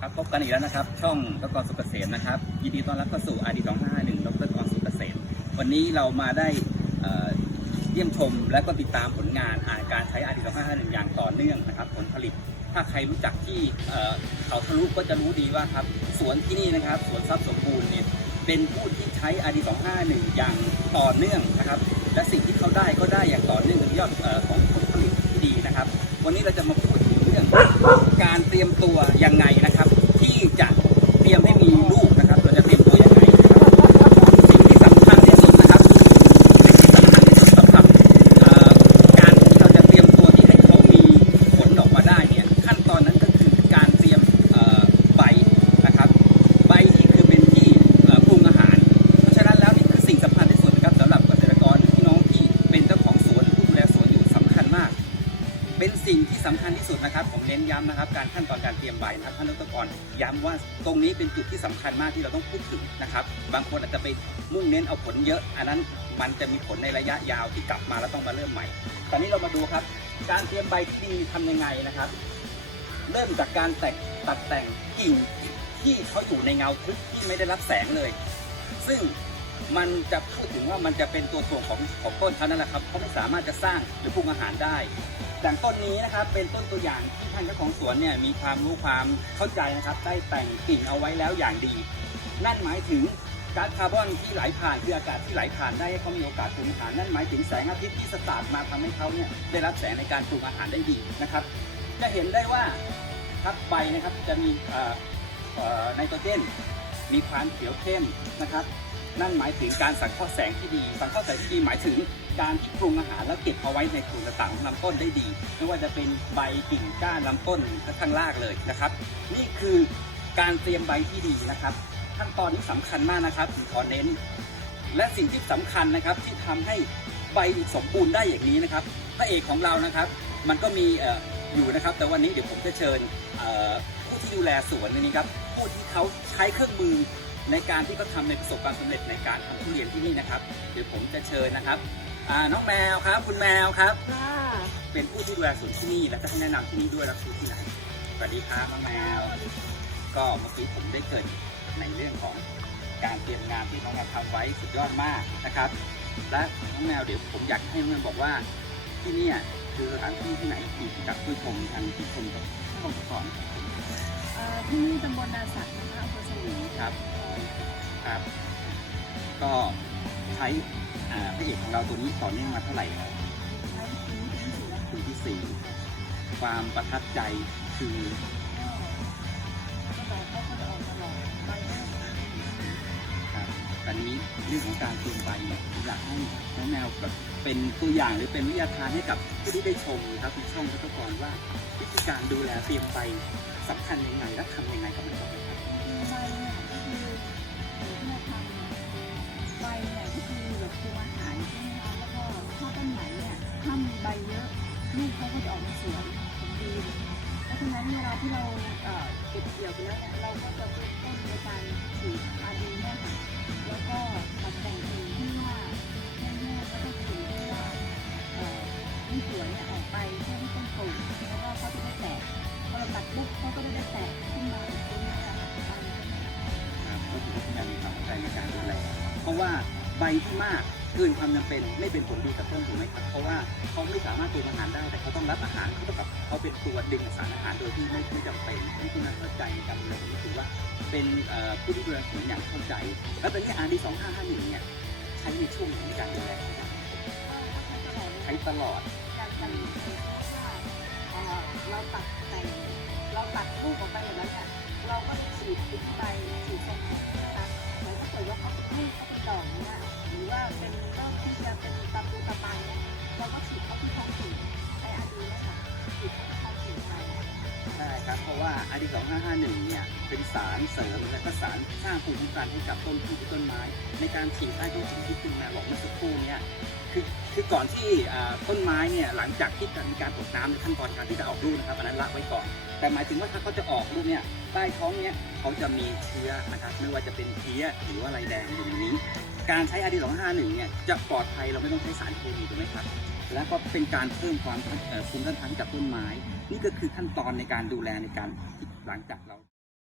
ครับพบกันอีกแล้วนะครับ ช่องดรสุกเกษมนะครับยินดีต้อนรับเข้าสู่ RD 251ดรกรสุกเกษมวันนี้เรามาได้เอ่อเยี่ยมชมและก็ติดตามผลงานอ่านการใช้ RD 251อย่างต่อเนื่องนะครับ ผลผลิตถ้าใครรู้จักที่เอ่อเขาทะลุก็จะรู้ดีว่าครับสวนที่นี่นะครับสวนทรัพย์สมบูรณ์เนี่ยเป็นผู้ที่ใช้ RD 251อย่างต่อเนื่องนะครับ และสิ่งที่เขาได้ก็ได้อย่างต่อเนื่องกับยอดเอ่อของผลผลิตที่ดีนะครับ วันนี้เราจะมาพูดถึงเรื่องการเตรียมตัวยังไงนะครับ เป็นสิ่งที่สำคัญที่สุดนะครับผมเน้นย้ำนะครับ การขั้นตอนการเตรียมใบนะครับท่านดรกรย้ำว่าตรงนี้เป็นจุดที่สำคัญมากที่เราต้องพูดถึงนะครับ บางคนอาจจะไปมุ่งเน้นเอาผลเยอะ อันนั้นมันจะมีผลในระยะยาวที่กลับมาแล้วต้องมาเริ่มใหม่ ตอนนี้เรามาดูครับ การเตรียมใบที่ดีทำยังไงนะครับ เริ่มจากการแตกตัดแต่งกิ่งที่เขาอยู่ในเงาทึบที่ไม่ได้รับแสงเลย ซึ่งมันจะพูดถึงว่ามันจะเป็นตัวถ่วงของของต้นเขานั่นแหละครับเขาไม่สามารถจะสร้างหรือปรุงอาหารได้ อย่างต้นนี้นะครับเป็นต้นตัวอย่างที่ท่านเจ้าของสวนเนี่ยมีความรู้ความเข้าใจนะครับ ได้แต่งกิ่งเอาไว้แล้วอย่างดี นั่นหมายถึงก๊าซคาร์บอนที่ไหลผ่านคืออากาศที่ไหลผ่านได้ให้เขามีโอกาสปรุงอาหารนั่นหมายถึงแสงอาทิตย์ที่สตาร์ทมาทำให้เขาเนี่ยได้รับแสงในการปรุงอาหารได้ดีนะครับ จะเห็นได้ว่าครับใบนะครับจะมีไนโตรเจนมีความเขียวเข้มนะครับ นั่นหมายถึงการสังเคราะห์แสงที่ดี สังเคราะห์แสงที่ดีหมายถึงการที่ปรุงอาหารแล้วเก็บเอาไว้ในกลุ่มต่างๆของลำต้นได้ดี ไม่ว่าจะเป็นใบกิ่งก้านลำต้นและข้างล่างเลยนะครับ นี่คือการเตรียมใบที่ดีนะครับ ขั้นตอนนี้สำคัญมากนะครับผมขอเน้น และสิ่งที่สำคัญนะครับที่ทำให้ใบสมบูรณ์ได้อย่างนี้นะครับพระเอกของเรานะครับ มันก็มีออยู่นะครับ แต่วันนี้เดี๋ยวผมจะเชิญผู้ที่ดูแลสวนนี้ครับผู้ที่เขาใช้เครื่องมือ ในการที่เขาทำในประสบความสำเร็จในการทำทุเรียนที่นี่นะครับเดี๋ยวผมจะเชิญนะครับอ่าน้องแมวครับ คุณแมวครับ ค่ะเป็นผู้ที่ดูแลสวนที่นี่และจะให้แนะนำที่นี่ด้วยและคือที่ไหนสวัสดีครับน้องแมว ก็เมื่อกี้ผมได้เกริดในเรื่องของการเตรียมงานที่น้องแมวทำไว้สุดยอดมากนะครับ และน้องแมวเดี๋ยวผมอยากให้น้องแมวบอกว่าที่เนี่ยคือสถานที่ที่ไหนอีกกับผู้ชมทางผู้ชมกับผู้ชมก่อนเอ่อที่นี่ตำบลนาสักนะคะอำเภอสวีครับ ครับ ก็ใช้อ่าพระเอกของเราตัวนี้ต่อเนื่องมาเท่าไหร่แล้วใช้ปีนี้เป็นสีแล้วปีที่สี่ความประทับใจคือก็บอกเขาก็จะออกตลอดใบแรกครับตอนนี้เรื่องของการเตรียมใบเนี่ยผมอยากให้น้องแมวแบบเป็นตัวอย่างหรือเป็นวิทยาทานให้กับผู้ที่ได้ชมนะครับทุกช่องทุกกรว่าวิธีการดูแลเตรียมใบสำคัญยังไงและทำยังไงกับมันต่อไปครับคือใบ ก็จะออกมาสวยสมบูรณ์เพราะฉะนั้นเวลาที่เราเอ่อเก็บเกี่ยวไปแล้วเนี่ยเราก็จะเริ่มต้นในการฉีดอาดีเนี่ยค่ะแล้วก็ตัดแต่งกิ่งที่ว่าแห้งๆแล้วก็กิ่งที่ว่าเอ่อไม่สวยเนี่ยออกไปเพื่อให้ต้นปลูกแล้วก็เขาจะได้แตกพอเราตัดปุ๊บเขาก็จะได้แตกขึ้นมาตรงนี้ค่ะครับก็ถือว่าเป็นการมีความเข้าใจในการดูแลเพราะว่าใบที่มาก เกินความจำเป็นไม่เป็นผลดีกับต้นถูกไหมครับเพราะว่าเขาไม่สามารถปรุงอาหารได้แต่เขาต้องรับอาหารเขาต้องกับเขาเป็นตัวดึงสารอาหารโดยที่ไม่ไม่จำเป็นนี่คือนักเข้าใจในการดูแลผมถือว่าเป็นผู้ที่ดูแลสวนอย่างเข้าใจ แล้วตอนนี้อาร์ดีสองห้าห้าหนึ่งเนี่ยใช้ในช่วงไหนในการดูแลใช้ตลอดการกันว่าเราตัดแต่งเราตัดลูกออกไปอย่างนั้นเนี่ยเราก็ฉีดทิ้งไปฉีดตรงนี้นะคะเหมือนถ้าเกิดว่าเขาให้เขาเป็นดอกเนี่ยหรือว่าเป็น จะเป็นตะปูตะปังเนี่ยเราก็ฉีดเข้าที่ท้องถิ่นไออันนี้นะคะฉีดเข้าที่ท้องถิ่นไป ใช่ครับ เพราะว่าอาร์ดีสองห้าห้าหนึ่งเนี่ย เป็นสารเสริมและก็สารสร้างภูมิคุ้มกันให้กับต้นพืชต้นไม้ ในการฉีดใต้ต้นสิ่งที่คุณแม่บอกเมื่อสักครู่เนี่ยคือคือก่อนที่ต้นไม้เนี่ยหลังจากที่มีการตกน้ำในขั้นตอนการที่จะออกลูกนะครับอันนั้นละไว้ก่อน แต่หมายถึงว่าถ้าเขาจะออกลูกเนี่ยใต้ท้องเนี่ยเขาจะมีเชื้อนะครับไม่ว่าจะเป็นเพี้ยหรือว่าไรแดงอยู่ในนี้ การใช้อาดีสองห้าหนึ่งเนี่ยจะปลอดภัยเราไม่ต้องใช้สารเคมีถูกไหมครับแล้วก็เป็นการเพิ่มความเอ่อภูมิต้านทานกับต้นไม้ นี่ก็คือขั้นตอนในการดูแลในการหลังจากเรา